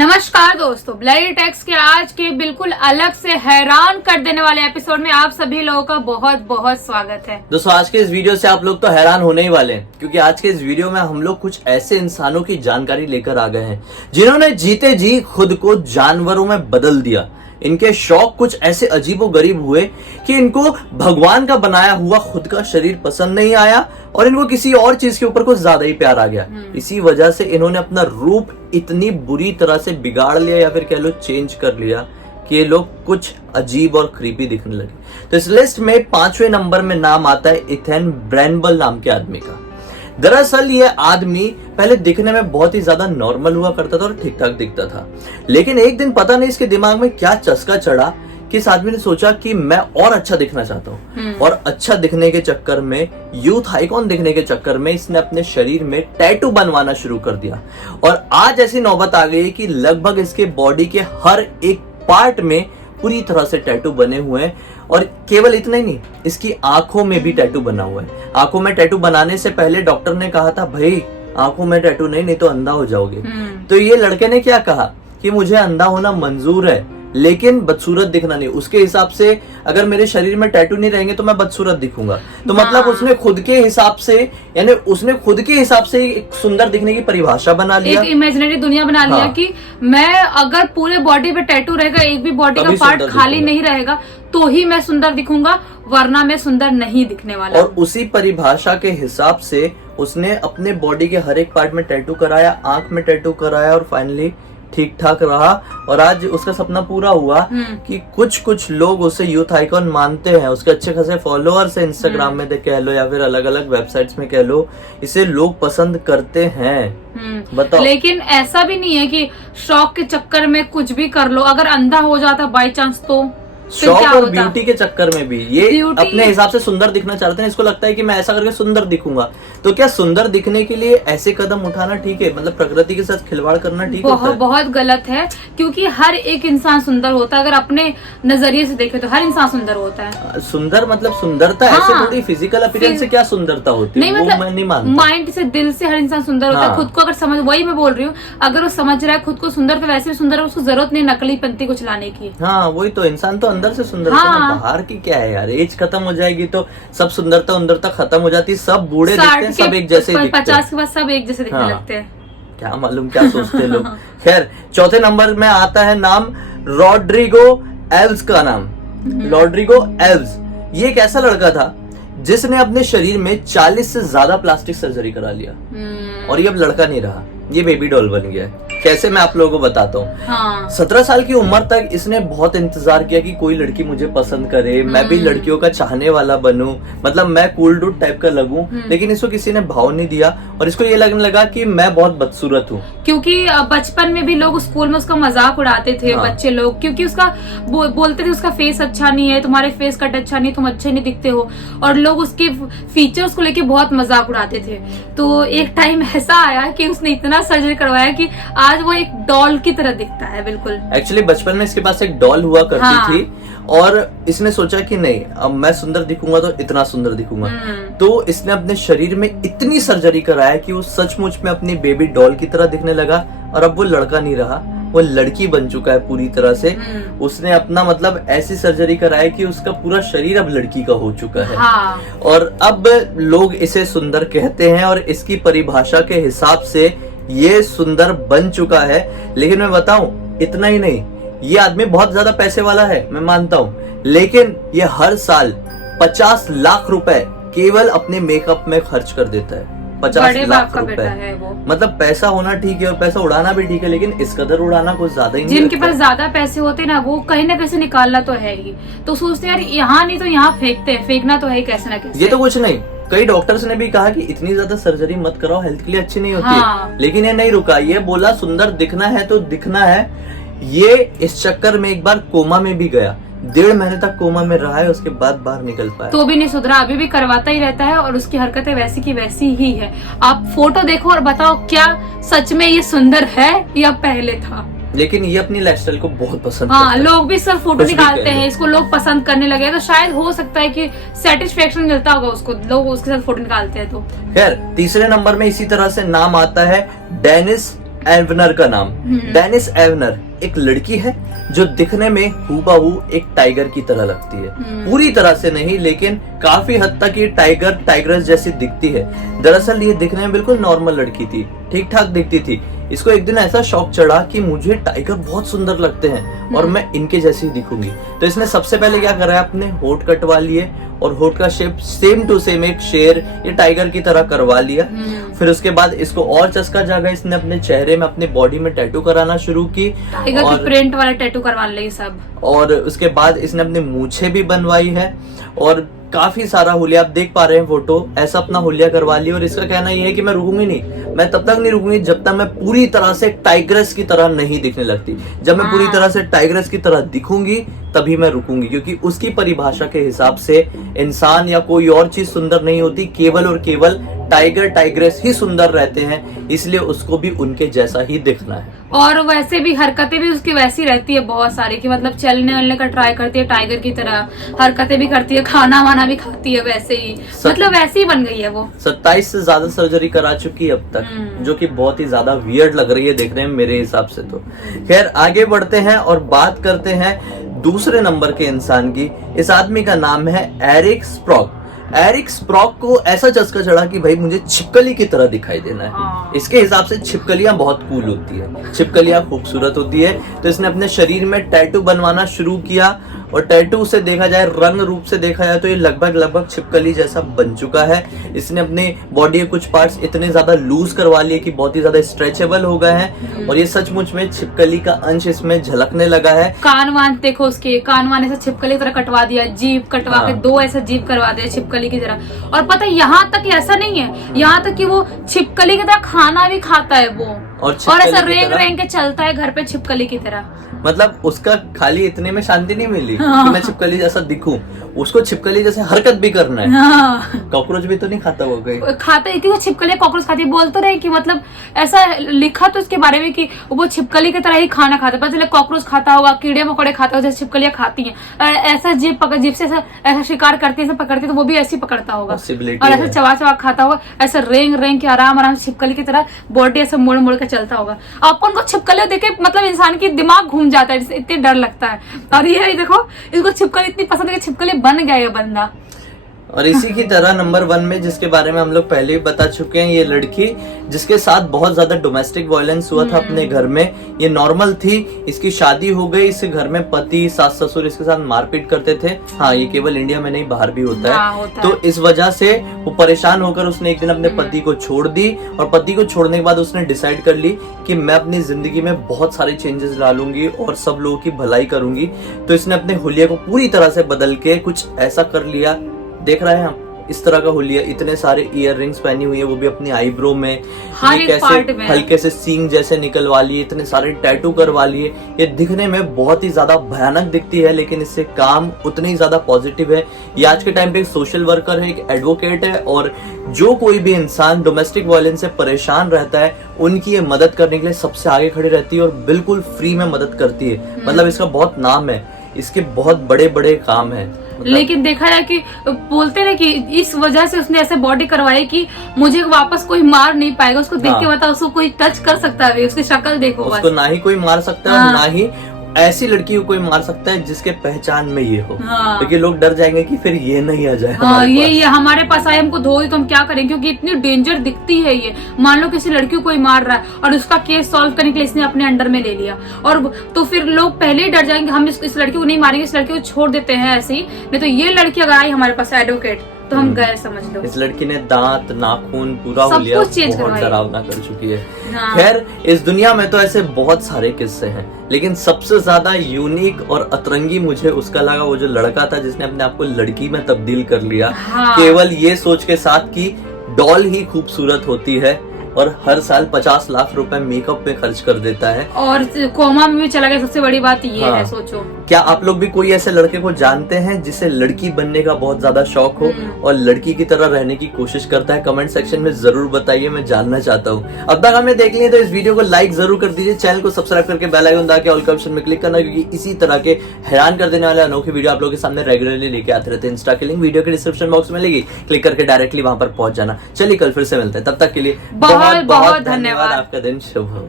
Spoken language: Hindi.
नमस्कार दोस्तों, ब्लडी टेक्स के आज के बिल्कुल अलग से हैरान कर देने वाले एपिसोड में आप सभी लोगों का बहुत बहुत स्वागत है। दोस्तों आज के इस वीडियो से आप लोग तो हैरान होने ही वाले हैं, क्योंकि आज के इस वीडियो में हम लोग कुछ ऐसे इंसानों की जानकारी लेकर आ गए हैं जिन्होंने जीते जी खुद को जानवरों में बदल दिया। इनके शौक कुछ ऐसे अजीबोगरीब हुए कि इनको भगवान का बनाया हुआ खुद का शरीर पसंद नहीं आया और इनको किसी और चीज के ऊपर कुछ ज्यादा ही प्यार आ गया। इसी वजह से इन्होंने अपना रूप इतनी बुरी तरह से बिगाड़ लिया या फिर कह लो चेंज कर लिया कि ये लोग कुछ अजीब और क्रीपी दिखने लगे। तो इस लिस्ट में 5वें नंबर में नाम आता है इथेन ब्रेनबल नाम के आदमी का। दरअसल ये आदमी पहले दिखने में बहुत ही ज्यादा नॉर्मल हुआ करता था और ठीक ठाक दिखता था, लेकिन एक दिन पता नहीं इसके दिमाग में क्या चस्का चढ़ा कि इस आदमी ने सोचा कि मैं और अच्छा दिखना चाहता हूँ। और अच्छा दिखने के चक्कर में, यूथ आइकॉन दिखने के चक्कर में इसने अपने शरीर में टैटू बनवाना शुरू कर दिया। और आज ऐसी नौबत आ गई कि लगभग इसके बॉडी के हर एक पार्ट में पूरी तरह से टैटू बने हुए हैं। और केवल इतना ही नहीं, इसकी आंखों में भी टैटू बना हुआ है। आंखों में टैटू बनाने से पहले डॉक्टर ने कहा था भाई आंखों में टैटू नहीं तो अंधा हो जाओगे। तो ये लड़के ने क्या कहा कि मुझे अंधा होना मंजूर है लेकिन बदसूरत दिखना नहीं। उसके हिसाब से अगर मेरे शरीर में टैटू नहीं रहेंगे तो मैं बदसूरत दिखूंगा। तो मतलब उसने खुद के हिसाब से, यानी उसने खुद के हिसाब से एक सुंदर दिखने की परिभाषा बना लिया, एक इमेजिनरी दुनिया बना लिया कि मैं अगर पूरे बॉडी पे टैटू रहेगा, एक भी बॉडी का पार्ट खाली नहीं रहेगा तो ही मैं सुंदर दिखूंगा, वरना मैं सुंदर नहीं दिखने वाला। और उसी परिभाषा के हिसाब से उसने अपने बॉडी के हर एक पार्ट में टैटू कराया, आंख में टैटू कराया और फाइनली ठीक ठाक रहा। और आज उसका सपना पूरा हुआ कि कुछ लोग उसे यूथ आइकॉन मानते हैं। उसके अच्छे खासे फॉलोअर्स है इंस्टाग्राम में कह लो या फिर अलग अलग वेबसाइट्स में कह लो, इसे लोग पसंद करते हैं। बताओ। लेकिन ऐसा भी नहीं है कि शौक के चक्कर में कुछ भी कर लो, अगर अंधा हो जाता बाई चांस तो शौक और ब्यूटी के चक्कर में भी ये अपने हिसाब से सुंदर दिखना चाहते हैं। इसको लगता है कि मैं ऐसा करके सुंदर दिखूंगा। तो क्या सुंदर दिखने के लिए ऐसे कदम उठाना ठीक है? मतलब प्रकृति के साथ खिलवाड़ करना ठीक होता है? बहुत गलत है, क्योंकि हर एक इंसान सुंदर होता है। अगर अपने नजरिए से देखे तो हर इंसान सुंदर होता है। सुंदर मतलब सुंदरता ऐसे थोड़ी फिजिकल अपीयरेंस से क्या सुंदरता होती है? नहीं, मैं नहीं मानता। माइंड से, दिल से हर इंसान सुंदर होता है। खुद को अगर समझ, वही मैं बोल रही हूँ, अगर वो समझ रहा है खुद को सुंदर तो वैसे भी सुंदर है, उसको जरूरत नहीं नकली पंती कुछ लाने की। हाँ वही तो, इंसान तो अंदर से सुंदर है, बाहर की क्या है यार। एज खत्म हो जाएगी तो सब सुंदरता खत्म हो जाती है। सब बूढ़े दिखते हैं, सब एक जैसे दिखते हैं। 50 के बाद सब एक जैसे दिखने लगते हैं। क्या मालूम क्या सोचते लोग। खैर, चौथे नंबर में आता है नाम रॉड्रिगो एल्व्स का नाम। रॉड्रिगो एल्व्स ये एक ऐसा लड़का था जिसने अपने शरीर में 40 से ज्यादा प्लास्टिक सर्जरी करा लिया और ये अब लड़का नहीं रहा, ये बेबी डॉल बन गया है। कैसे, मैं आप लोगों को बताता हूँ। 17 साल की उम्र तक इसने बहुत इंतजार किया कि कोई लड़की मुझे पसंद करे, मैं भी लड़कियों का चाहने वाला बनूं, मतलब मैं कूल डूड टाइप का लगूं। लेकिन इसको किसी ने भाव नहीं दिया और इसको ये लगने लगा कि मैं बहुत बदसूरत हूँ। क्योंकि बचपन में भी लोग स्कूल में उसका मजाक उड़ाते थे, बच्चे लोग, क्योंकि उसका बोलते थे उसका फेस अच्छा नहीं है, तुम्हारे फेस कट अच्छा नहीं, तुम अच्छे नहीं दिखते हो, और लोग उसके फीचर्स को लेके बहुत मजाक उड़ाते थे। तो एक टाइम ऐसा आया कि उसने इतना सर्जरी करवाया कि आज वो एक डॉल की तरह दिखता है बिल्कुल। एक्चुअली बचपन में इसके पास एक डॉल हुआ करती थी और इसने सोचा कि नहीं, अब मैं सुंदर दिखूंगा तो इतना सुंदर दिखूंगा। तो इसने अपने शरीर में इतनी सर्जरी कराया कि वो सचमुच में अपनी बेबी डॉल की तरह दिखने लगा। और अब वो लड़का नहीं रहा, वो लड़की बन चुका है पूरी तरह से। उसने अपना मतलब ऐसी सर्जरी कराई कि उसका पूरा शरीर अब लड़की का हो चुका है। और अब लोग इसे सुंदर कहते हैं और इसकी परिभाषा के हिसाब से ये सुंदर बन चुका है। लेकिन मैं बताऊं, इतना ही नहीं, ये आदमी बहुत ज्यादा पैसे वाला है, मैं मानता हूं, लेकिन ये हर साल 50 लाख रुपए केवल अपने मेकअप में खर्च कर देता है। 50 लाख रुपए। मतलब पैसा होना ठीक है और पैसा उड़ाना भी ठीक है, लेकिन इस कदर उड़ाना कुछ ज्यादा ही नहीं। जिनके पास ज्यादा पैसे होते ना, वो कहीं ना कैसे निकालना तो है ही, तो सोचते यार यहाँ नहीं तो यहाँ फेंकते हैं, फेंकना तो है कैसे ना कैसे। ये तो कुछ नहीं, कई डॉक्टर्स ने भी कहा कि इतनी ज्यादा सर्जरी मत कराओ, हेल्थ के लिए अच्छी नहीं होती। लेकिन ये नहीं रुका, ये बोला सुंदर दिखना है तो दिखना है। ये इस चक्कर में एक बार कोमा में भी गया, 1.5 महीने तक कोमा में रहा है, उसके बाद बाहर निकल पाया तो भी नहीं सुधरा, अभी भी करवाता ही रहता है और उसकी हरकतें वैसी की वैसी ही है। आप फोटो देखो और बताओ क्या सच में ये सुंदर है या पहले था। लेकिन ये अपनी लाइफस्टाइल को बहुत पसंद करता है। लोग भी सब फोटो निकालते हैं, इसको लोग पसंद करने लगे, तो शायद हो सकता है कि सेटिस्फेक्शन मिलता होगा उसको, लोग उसके साथ फोटो निकालते हैं। तो खैर, तीसरे नंबर में इसी तरह से नाम आता है डेनिस एवनर का नाम। डेनिस एवनर एक लड़की है जो दिखने में हूबहू एक टाइगर की तरह लगती है। पूरी तरह से नहीं, लेकिन काफी हद तक ये टाइग्रेस जैसी दिखती है। दरअसल ये दिखने में बिल्कुल नॉर्मल लड़की थी, ठीक ठाक दिखती थी। इसको एक दिन ऐसा शौक चढ़ा कि मुझे टाइगर बहुत सुंदर लगते हैं और मैं इनके जैसी ही दिखूंगी। तो इसने सबसे पहले क्या करा है, अपने होठ कटवा लिए और होठ का शेप सेम टू सेम एक शेर या टाइगर की तरह करवा लिया। फिर उसके बाद इसको और चस्का जागा, इसने अपने चेहरे में, अपने बॉडी में टैटू कराना शुरू की, टाइगर की प्रिंट वाला टैटू करवा लिए सब। और उसके बाद इसने अपनी मूछे भी बनवाई है और काफी सारा हुलिया, आप देख पा रहे हैं फोटो, ऐसा अपना हुलिया करवा लिया। और इसका कहना यह है कि मैं रुकूंगी नहीं, मैं तब तक नहीं रुकूंगी जब तक मैं पूरी तरह से टाइग्रेस की तरह नहीं दिखने लगती। जब मैं पूरी तरह से टाइग्रेस की तरह दिखूंगी तभी मैं रुकूंगी, क्योंकि उसकी परिभाषा के हिसाब से इंसान या कोई और चीज सुंदर नहीं होती, केवल और केवल टाइगर टाइग्रेस ही सुंदर रहते हैं। इसलिए उसको भी उनके जैसा ही दिखना है। और वैसे भी हरकतें भी उसकी वैसी रहती है बहुत सारी, कि मतलब चलने वलने का ट्राई करती है टाइगर की तरह, हरकतें भी करती है, खाना वाना भी खाती है वैसे ही, मतलब वैसे ही बन गई है वो। 27 से ज्यादा सर्जरी करा चुकी है अब तक, जो कि बहुत ही ज्यादा वियर्ड लग रही है देखने में मेरे हिसाब से। तो खैर आगे बढ़ते हैं और बात करते हैं दूसरे नंबर के इंसान की। इस आदमी का नाम है एरिक स्प्रॉक। एरिक स्प्रॉक को ऐसा चस्का चढ़ा कि भाई मुझे छिपकली की तरह दिखाई देना है। इसके हिसाब से छिपकलियां बहुत कूल होती है, छिपकलियां खूबसूरत होती है। तो इसने अपने शरीर में टैटू बनवाना शुरू किया और टैटू से देखा जाए, रंग रूप से देखा जाए तो ये लगभग छिपकली जैसा बन चुका है। इसने अपने बॉडी के कुछ पार्ट्स इतने ज्यादा लूज करवा लिए कि बहुत ही ज्यादा स्ट्रेचेबल हो गए हैं और ये सचमुच में छिपकली का अंश इसमें झलकने लगा है। कान वान देखो, उसके कान वान ऐसा छिपकली की तरह कटवा दिया, जीभ कटवा के 2 ऐसा जीभ करवा दिया छिपकली की तरह। और पता है यहाँ तक ऐसा नहीं है, यहाँ तक कि वो छिपकली की तरह खाना भी खाता है वो, और ऐसा रेंग के चलता है घर पे छिपकली की तरह। मतलब उसका खाली इतने में शांति नहीं मिली कि मैं छिपकली जैसा दिखूं, उसको छिपकली जैसे हरकत भी करना है। कॉकरोच भी तो नहीं खाता वो कहीं? खाता है, क्योंकि वो छिपकली कॉकरोच खाती है। बोल तो रहे कि मतलब ऐसा लिखा तो उसके बारे में कि वो छिपकली की तरह ही खाना खाता है। पता चले कॉकरोच खाता होगा, कीड़े मकोड़े खाता होगा, जैसे छिपकलियां खाती हैं। ऐसा जीभ से ऐसा शिकार करती है, पकड़ती तो वो भी ऐसे ही पकड़ता होगा और ऐसा चबा खाता होगा, ऐसा रेंग के आराम से छिपकली की तरह बॉडी ऐसा मोड़ के चलता होगा। अपन को छिपकली देखे मतलब इंसान की दिमाग घूम जाता है, इतने डर लगता है। और ये देखो, इसको छिपकली इतनी पसंद है कि छिपकली बन गया ये बंदा। और इसी की तरह नंबर 1 में, जिसके बारे में हम लोग पहले भी बता चुके हैं, ये लड़की जिसके साथ बहुत ज्यादा डोमेस्टिक वायलेंस हुआ था अपने घर में, ये नॉर्मल थी। इसकी शादी हो गई, इसके घर में पति सास ससुर इसके साथ मारपीट करते थे। हाँ, ये केवल इंडिया में नहीं बाहर भी होता है। तो इस वजह से वो परेशान होकर उसने एक दिन अपने पति को छोड़ दी और पति को छोड़ने के बाद उसने डिसाइड कर ली कि मैं अपनी जिंदगी में बहुत सारे चेंजेस ला लूंगी और सब लोगों की भलाई करूंगी। तो इसने अपने हुलिया को पूरी तरह से बदल के कुछ ऐसा कर लिया, देख रहे हैं हम, इस तरह का हुलिया, इतने सारे ईयर रिंग्स पहनी हुई है, वो भी अपनी आईब्रो में, कैसे हल्के से सींग जैसे निकलवा लिए, इतने सारे टैटू करवा लिए। ये दिखने में बहुत ही ज्यादा भयानक दिखती है, लेकिन इससे काम उतने ही ज्यादा पॉजिटिव है। ये आज के टाइम पे एक सोशल वर्कर है, एक एडवोकेट है, और जो कोई भी इंसान डोमेस्टिक वायलेंस से परेशान रहता है उनकी ये मदद करने के लिए सबसे आगे खड़ी रहती है और बिल्कुल फ्री में मदद करती है। मतलब इसका बहुत नाम है, इसके बहुत बड़े बड़े काम है। लेकिन देखा जाए कि बोलते ना कि इस वजह से उसने ऐसे बॉडी करवाई कि मुझे वापस कोई मार नहीं पाएगा। उसको देख के बताओ, उसको कोई टच कर सकता है, उसकी शक्ल देखो, उसको ना ही कोई मार सकता है, ना ही ऐसी लड़की को कोई मार सकता है जिसके पहचान में ये हो। क्योंकि लोग डर जाएंगे कि फिर ये नहीं आ जाए। ये हमारे पास आए, हमको धोए तो हम क्या करें, क्योंकि इतनी डेंजर दिखती है ये। मान लो किसी लड़की को कोई मार रहा है और उसका केस सॉल्व करने के लिए इसने अपने अंडर में ले लिया, और तो फिर लोग पहले ही डर जाएंगे, हम इस लड़की को नहीं मारेंगे, इस लड़की को छोड़ देते हैं ऐसे ही। नहीं तो ये लड़की अगर आई हमारे पास एडवोकेट तो हम गए, समझ लो। इस लड़की ने दांत, नाखून, पूरा हुलिया बहुत डरावना कर चुकी है। खैर, इस दुनिया में तो ऐसे बहुत सारे किस्से हैं, लेकिन सबसे ज्यादा यूनिक और अतरंगी मुझे उसका लगा वो जो लड़का था जिसने अपने आप को लड़की में तब्दील कर लिया। केवल ये सोच के साथ कि डॉल ही खूबसूरत होती है, और हर साल 50 लाख रुपए मेकअप पे खर्च कर देता है, और कोमा में भी चला गया। सबसे बड़ी बात ये है, सोचो। क्या आप लोग भी कोई ऐसे लड़के को जानते हैं जिसे लड़की बनने का बहुत ज्यादा शौक हो और लड़की की तरह रहने की कोशिश करता है? कमेंट सेक्शन में जरूर बताइए, मैं जानना चाहता हूँ। अब तक हमें देख लिए तो इस वीडियो को लाइक जरूर कर दीजिए, चैनल को सब्सक्राइब करके बेल आइकन दबा के ऑल का ऑप्शन में क्लिक करना, क्योंकि इसी तरह के हैरान कर देने वाले अनोखी वीडियो आप लोगों के सामने रेगुलरली लेके आते रहते हैं। इंस्टा की लिंक वीडियो के डिस्क्रिप्शन बॉक्स में मिलेगी, क्लिक करके डायरेक्टली वहां पर पहुंच जाना। चलिए कल फिर से मिलते हैं, तब तक के लिए बहुत बहुत धन्यवाद। आपका दिन शुभ हो।